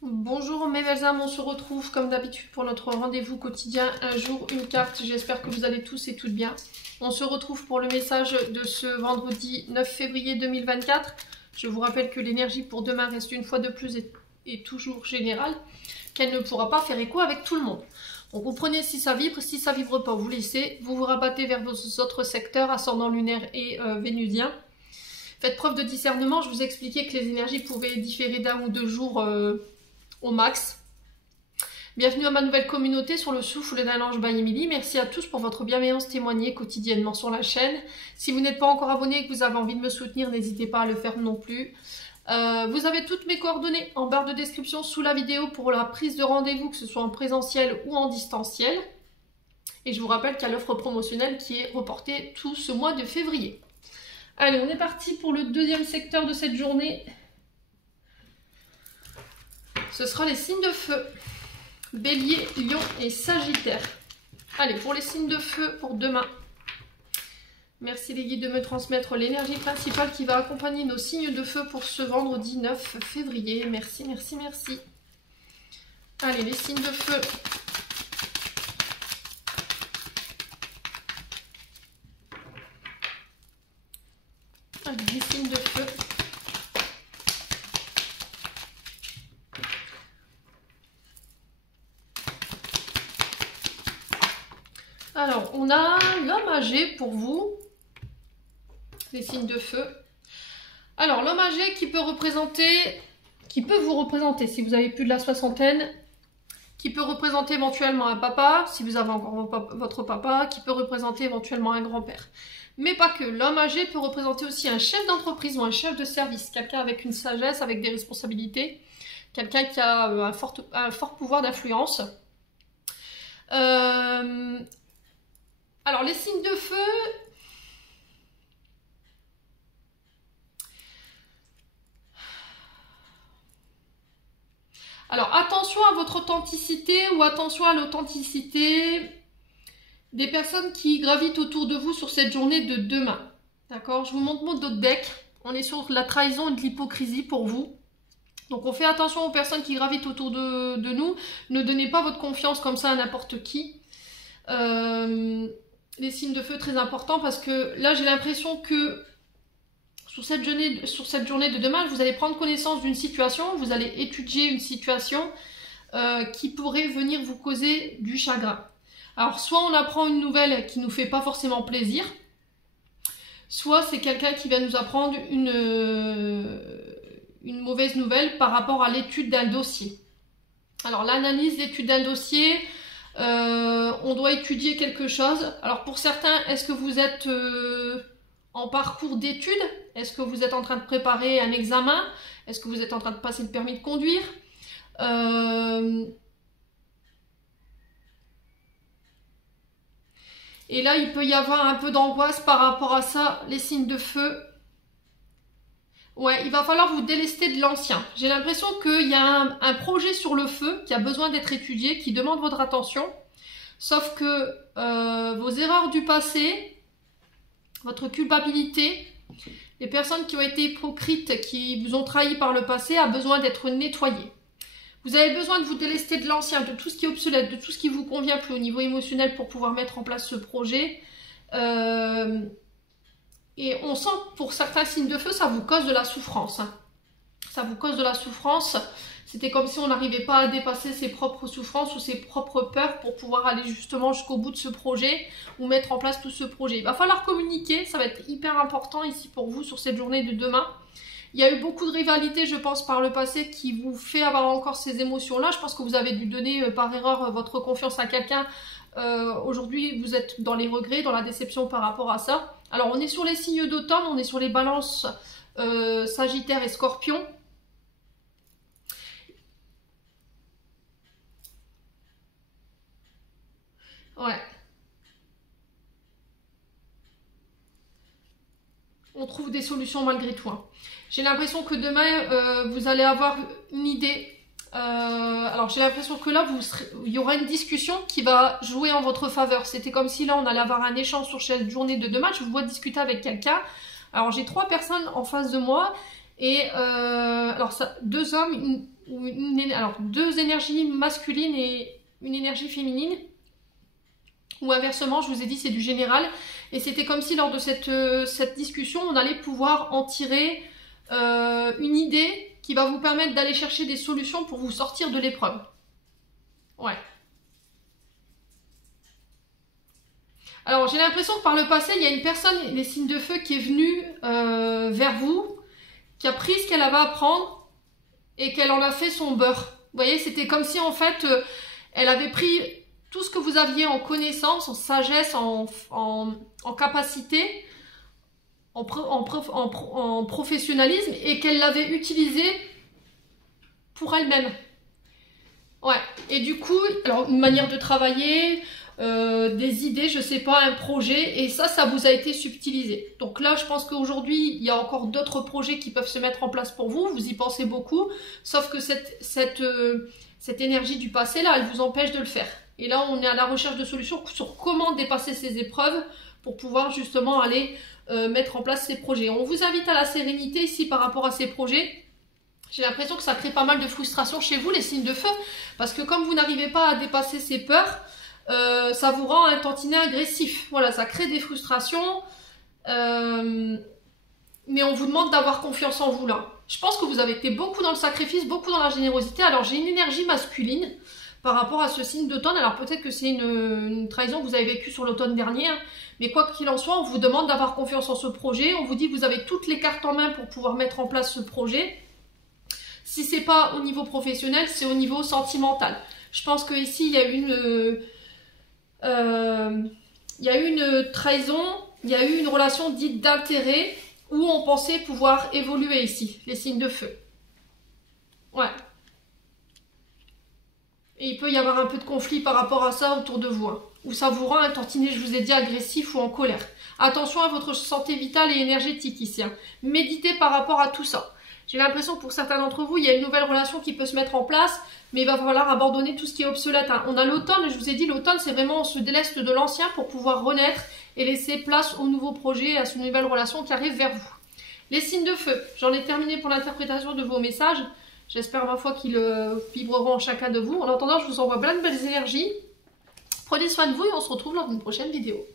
Bonjour mes belles âmes, on se retrouve comme d'habitude pour notre rendez-vous quotidien, un jour, une carte. J'espère que vous allez tous et toutes bien. On se retrouve pour le message de ce vendredi 9 février 2024. Je vous rappelle que l'énergie pour demain reste une fois de plus et toujours générale, qu'elle ne pourra pas faire écho avec tout le monde. Donc vous prenez si ça vibre pas, vous laissez, vous vous rabattez vers vos autres secteurs, ascendant lunaire et vénusien. Faites preuve de discernement, je vous ai expliqué que les énergies pouvaient différer d'un ou deux jours au max. Bienvenue à ma nouvelle communauté sur le souffle d'un ange by Emily. Merci à tous pour votre bienveillance témoignée quotidiennement sur la chaîne. Si vous n'êtes pas encore abonné et que vous avez envie de me soutenir, n'hésitez pas à le faire non plus. Vous avez toutes mes coordonnées en barre de description sous la vidéo pour la prise de rendez-vous, que ce soit en présentiel ou en distanciel. Et je vous rappelle qu'il y a l'offre promotionnelle qui est reportée tout ce mois de février. Allez, on est parti pour le deuxième secteur de cette journée. Ce sera les signes de feu. Bélier, Lion et Sagittaire. Allez, pour les signes de feu pour demain. Merci les guides de me transmettre l'énergie principale qui va accompagner nos signes de feu pour ce vendredi 9 février. Merci, merci, merci. Allez, les signes de feu. Allez, les signes de feu. Alors, on a l'homme âgé pour vous, les signes de feu. Alors, l'homme âgé qui peut vous représenter si vous avez plus de la soixantaine, qui peut représenter éventuellement un papa, si vous avez encore votre papa, qui peut représenter éventuellement un grand-père. Mais pas que, l'homme âgé peut représenter aussi un chef d'entreprise ou un chef de service, quelqu'un avec une sagesse, avec des responsabilités, quelqu'un qui a un fort pouvoir d'influence. Alors, les signes de feu, alors attention à votre authenticité ou attention à l'authenticité des personnes qui gravitent autour de vous sur cette journée de demain. D'accord? Je vous montre mon autre deck. On est sur la trahison et de l'hypocrisie pour vous. Donc on fait attention aux personnes qui gravitent autour de nous. Ne donnez pas votre confiance comme ça à n'importe qui. Les signes de feu très importants parce que là j'ai l'impression que sur cette journée de demain, vous allez prendre connaissance d'une situation, vous allez étudier une situation qui pourrait venir vous causer du chagrin. Alors soit on apprend une nouvelle qui nous fait pas forcément plaisir, soit c'est quelqu'un qui va nous apprendre une mauvaise nouvelle par rapport à l'étude d'un dossier. Alors l'analyse d'étude d'un dossier, on doit étudier quelque chose. Alors pour certains, est-ce que vous êtes en parcours d'études? Est-ce que vous êtes en train de préparer un examen? Est-ce que vous êtes en train de passer le permis de conduire? Et là, il peut y avoir un peu d'angoisse par rapport à ça, les signes de feu. Ouais, il va falloir vous délester de l'ancien. J'ai l'impression qu'il y a un projet sur le feu qui a besoin d'être étudié, qui demande votre attention. Sauf que vos erreurs du passé, votre culpabilité, les personnes qui ont été hypocrites, qui vous ont trahi par le passé, a besoin d'être nettoyées. Vous avez besoin de vous délester de l'ancien, de tout ce qui est obsolète, de tout ce qui vous convient plus au niveau émotionnel pour pouvoir mettre en place ce projet. Et on sent pour certains signes de feu, ça vous cause de la souffrance. Hein. Ça vous cause de la souffrance. C'était comme si on n'arrivait pas à dépasser ses propres souffrances ou ses propres peurs pour pouvoir aller justement jusqu'au bout de ce projet ou mettre en place tout ce projet. Il va falloir communiquer, ça va être hyper important ici pour vous sur cette journée de demain. Il y a eu beaucoup de rivalité, je pense, par le passé qui vous fait avoir encore ces émotions-là. Je pense que vous avez dû donner par erreur votre confiance à quelqu'un. Aujourd'hui, vous êtes dans les regrets, dans la déception par rapport à ça. Alors, on est sur les signes d'automne, on est sur les balances Sagittaire et Scorpion. Ouais. On trouve des solutions malgré tout. Hein. J'ai l'impression que demain, vous allez avoir une idée. Alors j'ai l'impression que là, il y aura une discussion qui va jouer en votre faveur. C'était comme si là, on allait avoir un échange sur cette journée de demain. Je vous vois discuter avec quelqu'un. Alors j'ai 3 personnes en face de moi Et alors ça, deux hommes, alors deux énergies masculines et une énergie féminine. Ou inversement, je vous ai dit c'est du général. Et c'était comme si lors de cette discussion, on allait pouvoir en tirer une idée qui va vous permettre d'aller chercher des solutions pour vous sortir de l'épreuve. Ouais. Alors j'ai l'impression que par le passé, il y a une personne, les signes de feu, qui est venue vers vous, qui a pris ce qu'elle avait à apprendre et qu'elle en a fait son beurre. Vous voyez, c'était comme si en fait, elle avait pris tout ce que vous aviez en connaissance, en sagesse, en capacité, en professionnalisme, et qu'elle l'avait utilisé pour elle-même. Ouais, et du coup, alors une manière de travailler, des idées, je sais pas, un projet, et ça vous a été subtilisé. Donc là, je pense qu'aujourd'hui, il y a encore d'autres projets qui peuvent se mettre en place pour vous, vous y pensez beaucoup, sauf que cette énergie du passé, là, elle vous empêche de le faire. Et là, on est à la recherche de solutions sur comment dépasser ces épreuves pour pouvoir justement aller mettre en place ces projets. On vous invite à la sérénité ici par rapport à ces projets. J'ai l'impression que ça crée pas mal de frustration chez vous, les signes de feu, parce que comme vous n'arrivez pas à dépasser ces peurs, ça vous rend un tantinet agressif. Voilà, ça crée des frustrations, mais on vous demande d'avoir confiance en vous là. Je pense que vous avez été beaucoup dans le sacrifice, beaucoup dans la générosité. Alors j'ai une énergie masculine par rapport à ce signe d'automne. Alors peut-être que c'est une trahison que vous avez vécue sur l'automne dernier, hein. Mais quoi qu'il en soit, on vous demande d'avoir confiance en ce projet. On vous dit que vous avez toutes les cartes en main pour pouvoir mettre en place ce projet. Si c'est pas au niveau professionnel, c'est au niveau sentimental. Je pense que ici il y a une trahison, il y a eu une relation dite d'intérêt où on pensait pouvoir évoluer ici, les signes de feu. Ouais. Et il peut y avoir un peu de conflit par rapport à ça autour de vous, hein, où ça vous rend un tantinet, je vous ai dit, agressif ou en colère. Attention à votre santé vitale et énergétique ici, hein. Méditez par rapport à tout ça. J'ai l'impression que pour certains d'entre vous, il y a une nouvelle relation qui peut se mettre en place, mais il va falloir abandonner tout ce qui est obsolète, hein. On a l'automne, je vous ai dit, l'automne, c'est vraiment on se déleste de l'ancien pour pouvoir renaître et laisser place au nouveau projet, à cette nouvelle relation qui arrive vers vous. Les signes de feu, j'en ai terminé pour l'interprétation de vos messages. J'espère ma foi qu'ils vibreront en chacun de vous. En attendant, je vous envoie plein de belles énergies. Prenez soin de vous et on se retrouve lors d'une prochaine vidéo.